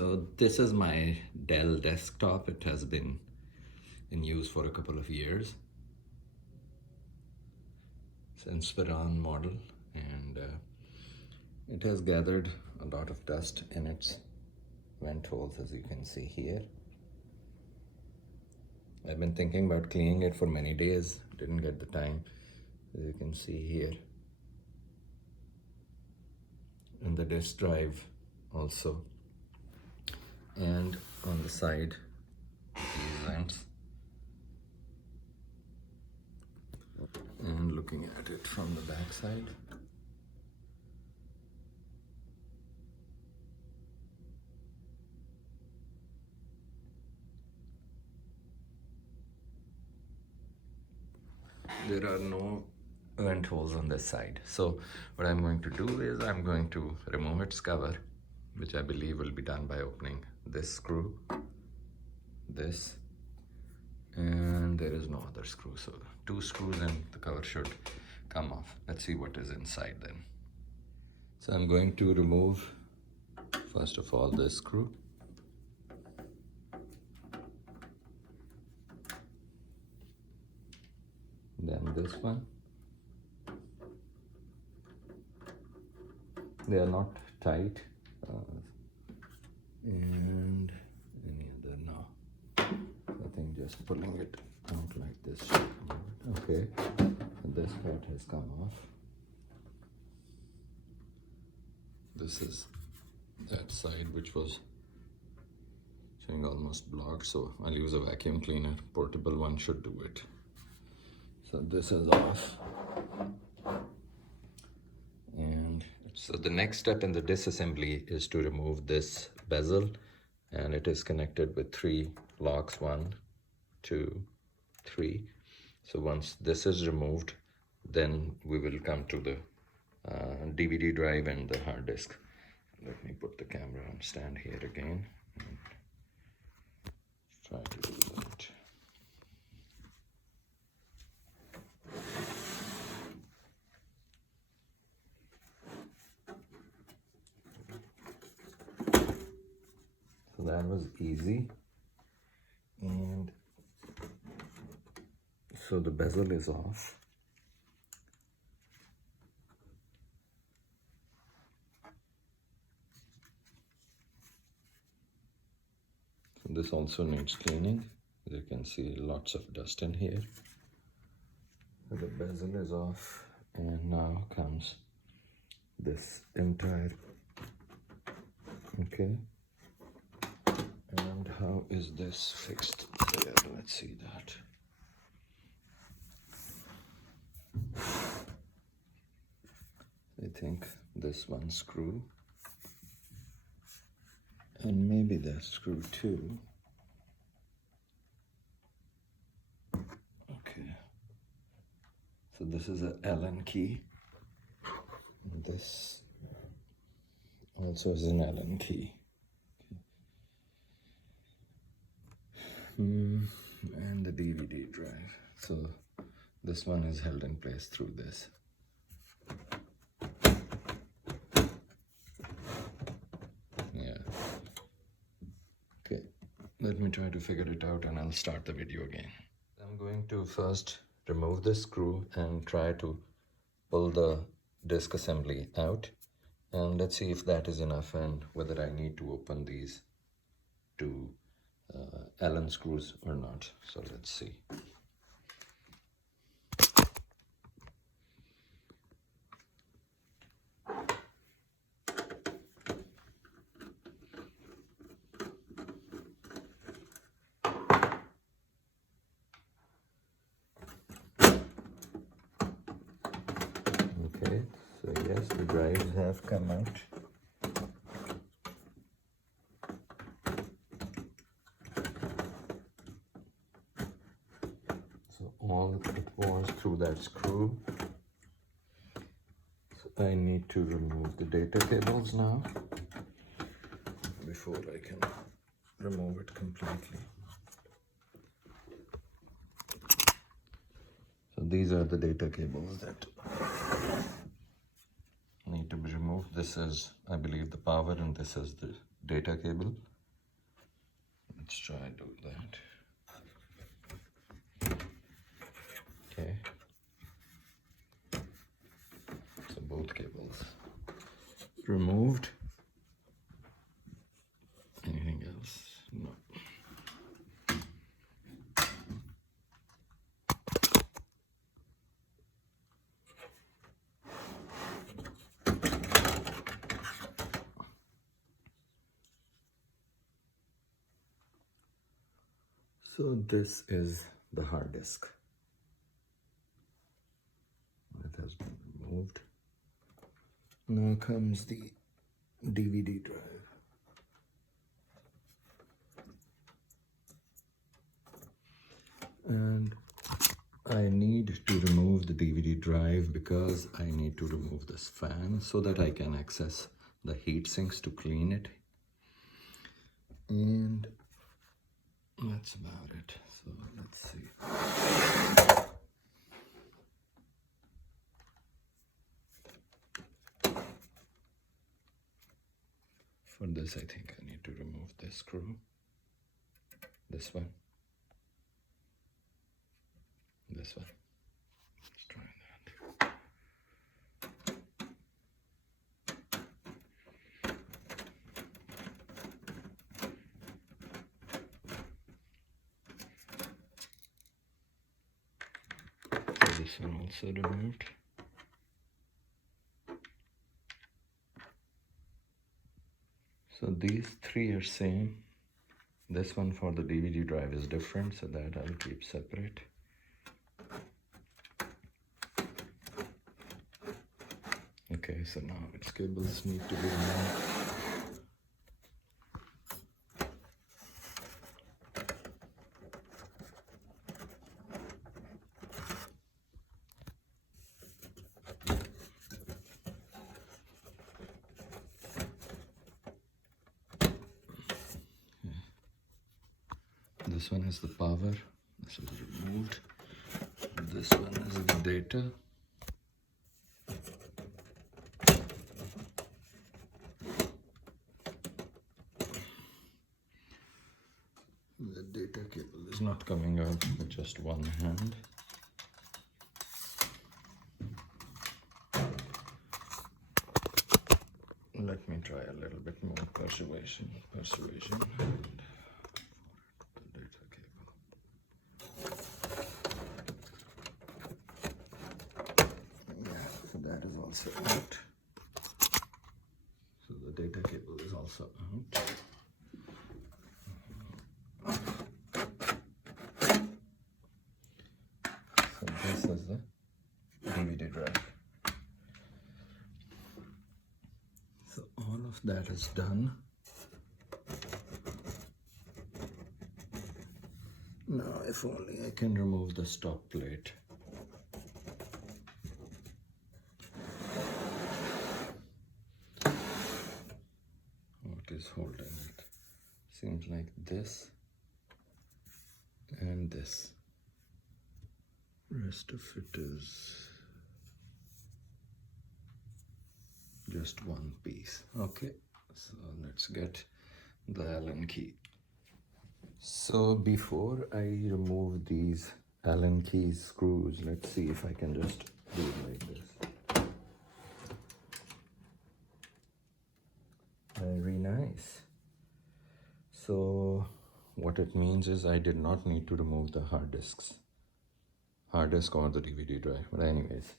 So this is my Dell desktop. It has been in use for a couple of years. It's an Inspiron model, and it has gathered a lot of dust in its vent holes, as you can see here. I've been thinking about cleaning it for many days, didn't get the time, as you can see here. And the disk drive also. And on the side, these vents. And looking at it from the back side. There are no vent holes on this side. So what I'm going to do is I'm going to remove its cover, which I believe will be done by opening this screw, this, and there is no other screw. So 2 screws and the cover should come off. Let's see what is inside then. So I'm going to remove, first of all, this screw. Then this one. They are not tight. And any other now. I think just pulling it out like this. Okay, and this part has come off. This is that side which was showing almost blocked, so I'll use a vacuum cleaner. Portable one should do it. So this is off. And so the next step in the disassembly is to remove this bezel, and it is connected with 3 locks, 1, 2, 3. So once this is removed, then we will come to the DVD drive and the hard disk. Let me put the camera on stand here again and try to do that. So that was easy. And so the bezel is off. So this also needs cleaning. As you can see, lots of dust in here. So the bezel is off, and now comes this entire, okay. And how is this fixed? Yeah, let's see that. I think this one screw, and maybe that screw too. Okay. So this is an Allen key. And this also is an Allen key. And the DVD drive. So this one is held in place through this. Yeah. Okay, let me try to figure it out and I'll start the video again. I'm going to first remove this screw and try to pull the disk assembly out. And let's see if that is enough and whether I need to open these 2 Allen screws or not. So let's see. Okay, so yes, the drives have come out. All it was through that screw. So I need to remove the data cables now before I can remove it completely. So these are the data cables that need to be removed. This is, I believe, the power, and this is the data cable. Let's try and do that. Okay. So both cables removed. Anything else? No. So this is the hard disk. That has been removed. Now comes the DVD drive. And I need to remove the DVD drive because I need to remove this fan so that I can access the heat sinks to clean it. And that's about it. So let's see. For this, I think I need to remove this screw. This one. This one. Let's try that. So this one also removed. So these three are same. This one for the DVD drive is different, so that I'll keep separate. Okay, so now its cables need to be removed. This one is the power. This is removed. This one is the data. The data cable is not coming out with just one hand. Let me try a little bit more persuasion. And the data cable. Yeah, so that is also out. So the data cable is also out. So this is the DVD drive. So all of that is done. Now if only I can remove the stop plate. What is holding it? Seems like this and this. Rest of it is just one piece. Okay, so let's get the Allen key. So before I remove these Allen key screws, let's see if I can just do it like this. Very nice. So what it means is I did not need to remove the hard disk or the DVD drive. But anyways,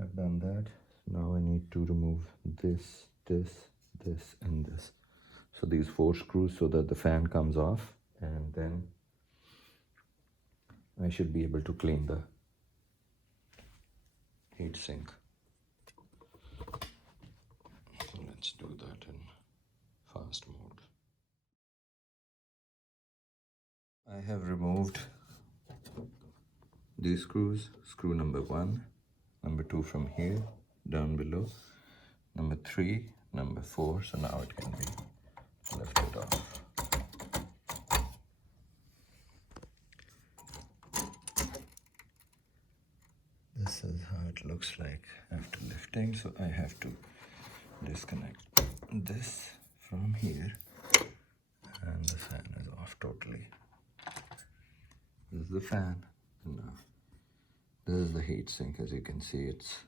I've done that. Now I need to remove this, and this. So these 4 screws so that the fan comes off, and then I should be able to clean the heat sink. So let's do that in fast mode. I have removed these screws. Screw number 1, number 2 from here, down below, number 3, number 4, so now it can be lifted off. This is how it looks like after lifting, so I have to disconnect this from here, and the fan fan. No. This is the heat sink. As you can see, it's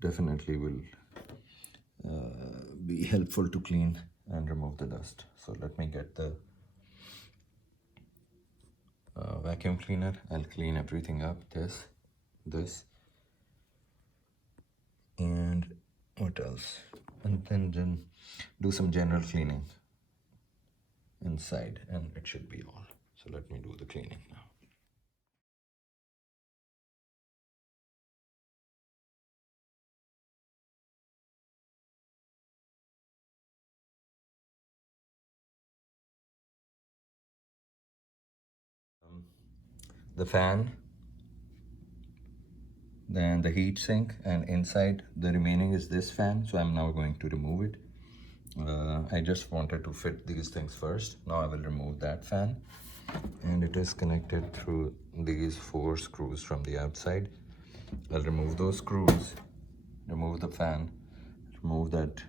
definitely will be helpful to clean and remove the dust. So let me get the vacuum cleaner. I'll clean everything up. This, and what else? And then do some general cleaning inside, and it should be all. So let me do the cleaning now. The fan, then the heat sink, and inside the remaining is this fan. So I'm now going to remove it. I just wanted to fit these things first. Now I will remove that fan, and it is connected through these 4 screws from the outside. I'll remove those screws, remove the fan, remove that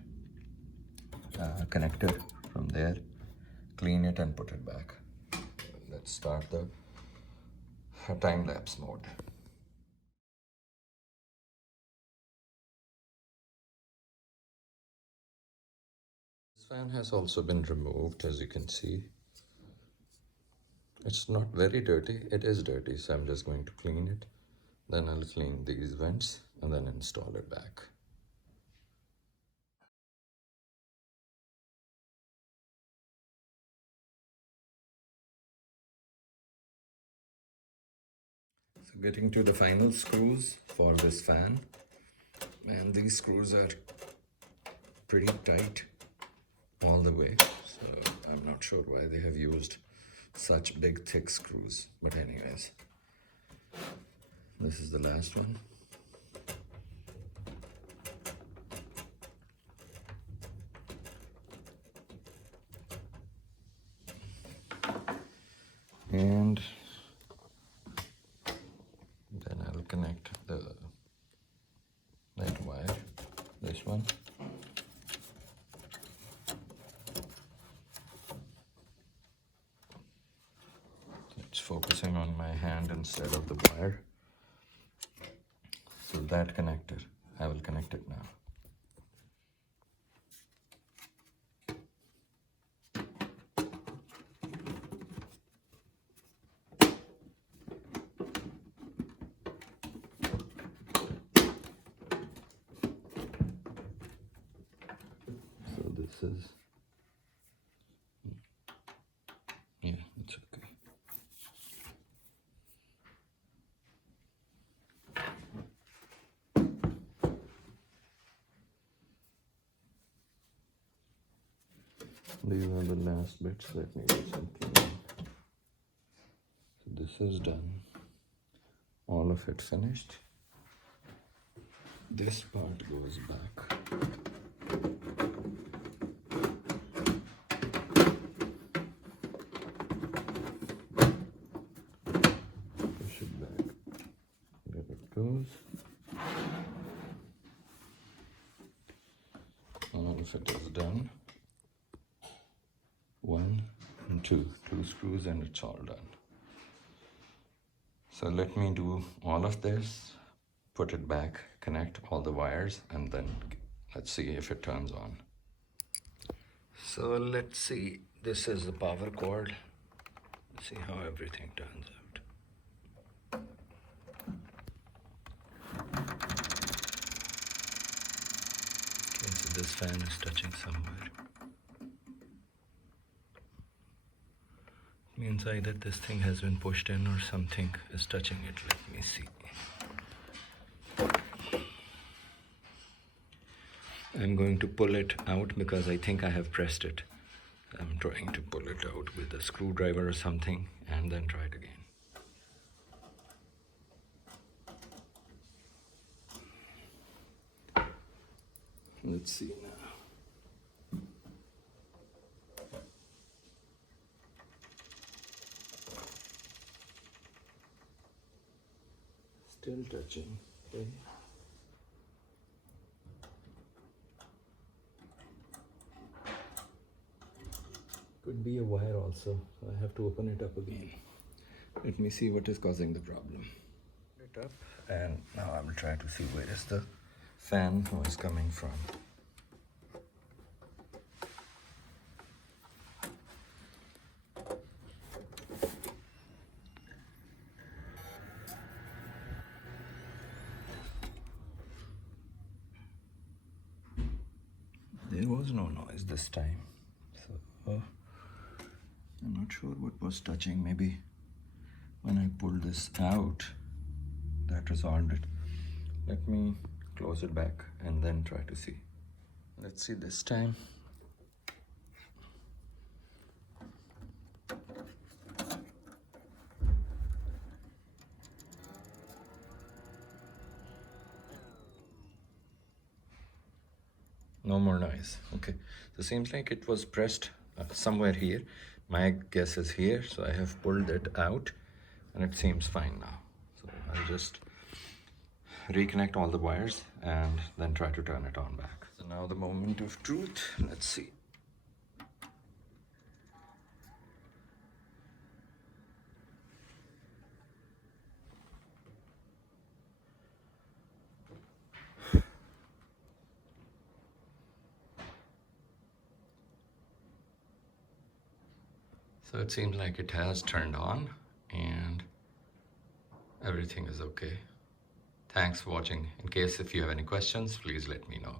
connector from there, clean it and put it back. Let's start the time-lapse mode. This fan has also been removed, as you can see. It's not very dirty. It is dirty, so I'm just going to clean it. Then I'll clean these vents and then install it back. So getting to the final screws for this fan, and these screws are pretty tight all the way, so I'm not sure why they have used such big thick screws, but anyways, this is the last one. And then I'll connect that wire, this one. It's focusing on my hand instead of the wire. So that connector, I will connect it now. So this is, yeah, it's okay. These are the last bits. Let me do something. So this is done. All of it finished. This part goes back. Push it back. There it goes. All of it is done. 1 and 2 screws, and it's all done. So let me do all of this, put it back, connect all the wires, and then let's see if it turns on. So let's see, this is the power cord. Let's see how everything turns out. Okay, so this fan is touching somewhere. Means either this thing has been pushed in or something is touching it. Let me see. I'm going to pull it out because I think I have pressed it. I'm trying to pull it out with a screwdriver or something and then try it again. Let's see now. Still touching. Okay. Could be a wire also, so I have to open it up again. Let me see what is causing the problem. It up, and now I will try to see where is the fan noise coming from. There was no noise this time, so I'm not sure what was touching. Maybe when I pulled this out, that resolved it. Let me close it back and then try to see. Let's see this time. No more noise. Okay, so it seems like it was pressed somewhere here. My guess is here, so I have pulled it out and it seems fine now. So I'll just reconnect all the wires and then try to turn it on back. So now the moment of truth. Let's see. So it seems like it has turned on and everything is okay. Thanks for watching. In case if you have any questions, please let me know.